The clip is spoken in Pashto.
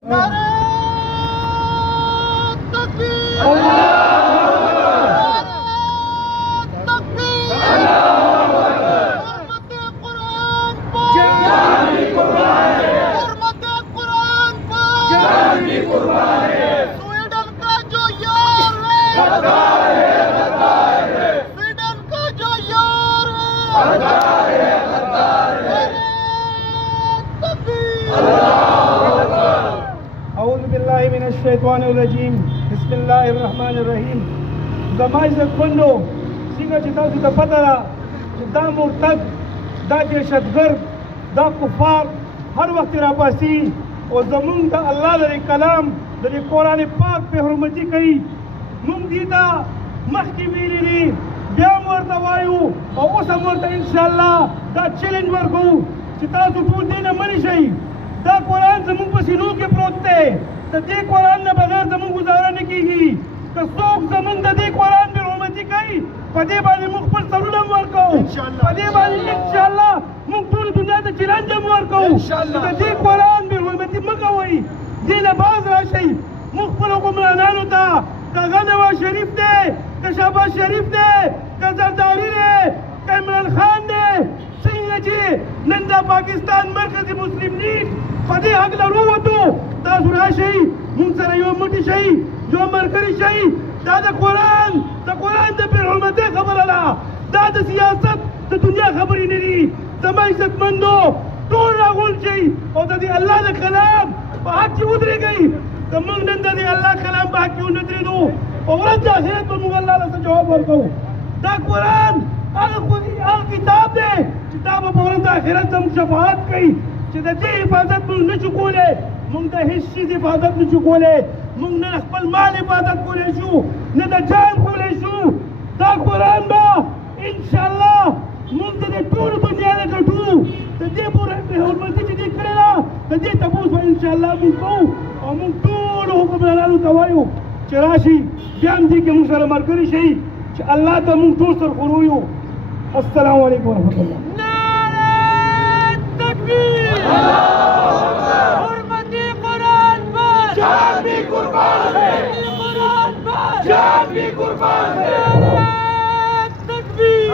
नारे तकबीर, हुर्मते कुरान पर स्वीडन का जो यार है, स्वीडन का जो यार है, أعوذ بالله من الشيطان الرجيم بسم الله الرحمن الرحيم زما عزت مندو څنګه چې تاسو ته پته ده چې دا مرتد دا دهشتګرد دا کفار هر وخت راپاسي او زمونږ د الله د کلام د قرآن پاک په حرمتي کوي موږ دې ته مخکې ویلي دي بیا هم ورته وایو او اوس هم ورته انشاءالله دا چیلنج ورکوو چې تاسو ټول دې نه منې شئ دا قرآن زمونږ په سینو کې پروت دی د دې قرآن نه بغیر زمونږ ګزاره نه کېږي که څوک زمونږ د دې قرآن بې حرمتي کوي په دې باندې موږ خپل سرونه هم ورکوو په دې باندې انشاءالله موږ ټولې دنیا ته چلنج هم ورکوو د دې قرآن بې حرمتي مه کوئ دې نه باز راشئ موږ خپلو حکمرانانو ته که غنوا شریف دی که شهباز شریف دی که زرداري دی که عمران خان دی څنګه چې نن دا پاکستان مرکزي مسلم لیگ په دې هکله ووتو تاسو راشئ موږ سره یو موټی شئ یو ملګري شئ دا د قرآن د بې حرمتۍ خبره ده دا د سیاست د دنیا خبرې نه دي زما عزتمندو ټول راغونډ شئ او د دې الله د کلام په حق کې ودرېږئ که موږ نن د دې الله کلام په حق کې ونه درېدو په ورځ د آخرت به موږ الله له څه جواب ورکوو دا قرآن هغه کتاب دی چې دا به په ورځ د آخرت زموږ شفاعت کوي چې د دې حفاظت موږ نه شو کولی موږ د هېڅ شي حفاظت نه شو کولی موږ نه د خپل مال حفاظت کولی شو نه د جان کولی شو دا قرآن به انشاءالله موږ د دې ټولو دنیا نه ګټو د دې حرمتي چې دې کړې ده د دې تپوس به انشاءالله موږ کوو او موږ ټولو حکمرانانو ته وایو چې راشي بیا هم دې کې موږ سره ملګري شئ چې الله ته موږ ټول سرخورو یو السلام علیکم ورحمة الله हुर्मते कुरान पर जान भी कुर्बान है, कुरान पर जान भी कुर्बान है। तकबीर।